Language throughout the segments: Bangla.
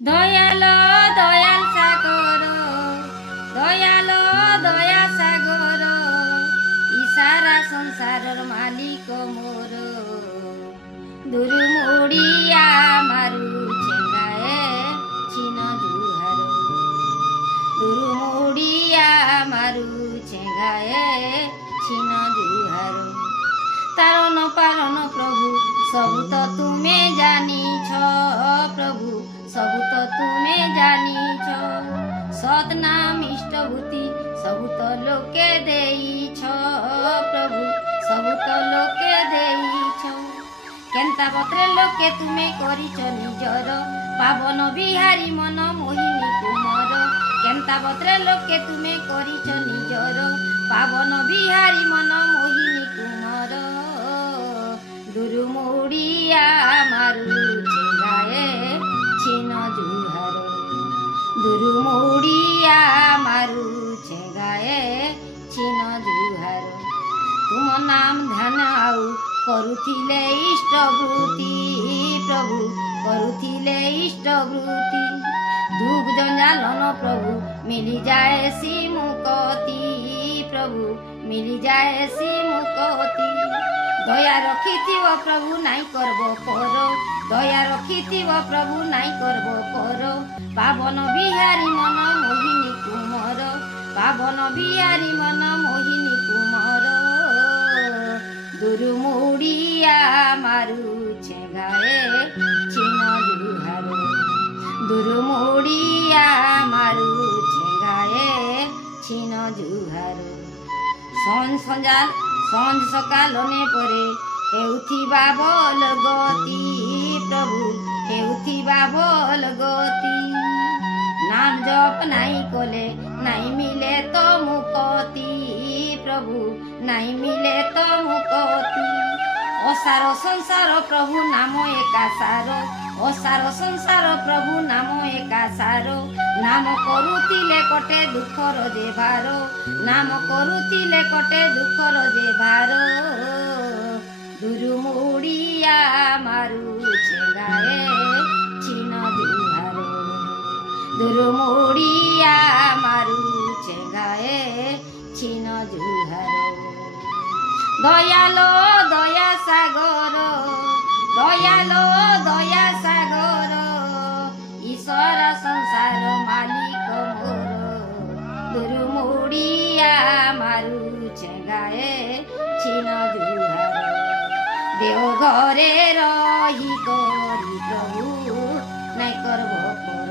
দয়াল দয়াল সাগর, দয়াল দয়া সাগর, ইসারা সংসারর মালিক মোর। দুরু মুড়িয়া মারু চেঙ্গায়ে চিন জুহার, দুরু মুড়িয়া মারু চেঙ্গায়ে চিন জুহার। তারণ পারণ প্রভু ସବୁ ତ ତୁମେ ଜାଣିଛ, ପ୍ରଭୁ ସବୁ ତ ତୁମେ ଜାଣିଛ। ସତ୍ ନାମ ଇଷ୍ଟଭୂତି ସବୁ ତ ଲୋକେ ଦେଇଛ, ପ୍ରଭୁ ସବୁ ତ ଲୋକେ ଦେଇଛ। କେନ୍ତା ପତ୍ରେ ଲୋକେ ତୁମେ କରିଛ ନିଜର, ପାବନ ବିହାରୀ ମନ ମୋହିନୀ ତୁମର। କେନ୍ତା ପତ୍ରେ ଲୋକେ ତୁମେ କରିଛ ନିଜର, ପାବନ ବିହାରୀ ମନ ମୋହିନୀ ତୁମର। দুরু মুড়িয়া মারু চেঙ্গায়ে চিন জুহার, দুরু মুড়িয়া মারু চেঙ্গায়ে চিন জুহার। তুম নাম ধ্যান আউ করুথিলে ইষ্টবৃত্তি, প্রভু করুথিলে ইষ্টবৃত্তি। দুঃখ জঞ্জালন প্রভু মিলি যায় শ্রীমুকতি, প্রভু মিলি যায় শ্রীমুকতি। দয়া রখিথিব প্রভু নাই করব পর, দয়া রখিথিব প্রভু নাই করব পর। পাবন বিহারী মন মোহিনী কুমর, পাবন বিহারী মন মোহিনী কুমর। দুরু মুড়িয়া মারু চেঙ্গায়ে চিন জুহার, দুরু মুড়িয়া মারু চেঙ্গায়ে চিন জুহার। সঞ্জ সকালনে পরে হেউথিবা বল গতি, প্রভু হেউথিবা বল গতি। নাম জপ নাই কলে নাই মিলে তো মুকতি, প্রভু নাই মিলে তো মুকতি। অসার সংসার প্রভু নাম একা সার, অসার সংসার প্রভু নাম একা সার। নাম করুଥିଲେ কটে দুঃখর যে ভার, নাম করুଥିଲେ কটে দুঃখর যে ভার। দুরু মুড়িয়া মারু চেঙ্গায়ে চিন জুহার, দুরু মুড়িয়া মারু চেঙ্গায়ে চিন জুহার। দয়াল দয়া সাগর, দয়াল দয়া সাগর, ঈশ্বর সংসার মালিক মোর। দুরু মুড়িয়া মারু চেঙ্গায়ে চিন জুহার। দেও ঘরে রহি করি প্রভু নাই করব পর,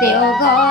দেও ঘর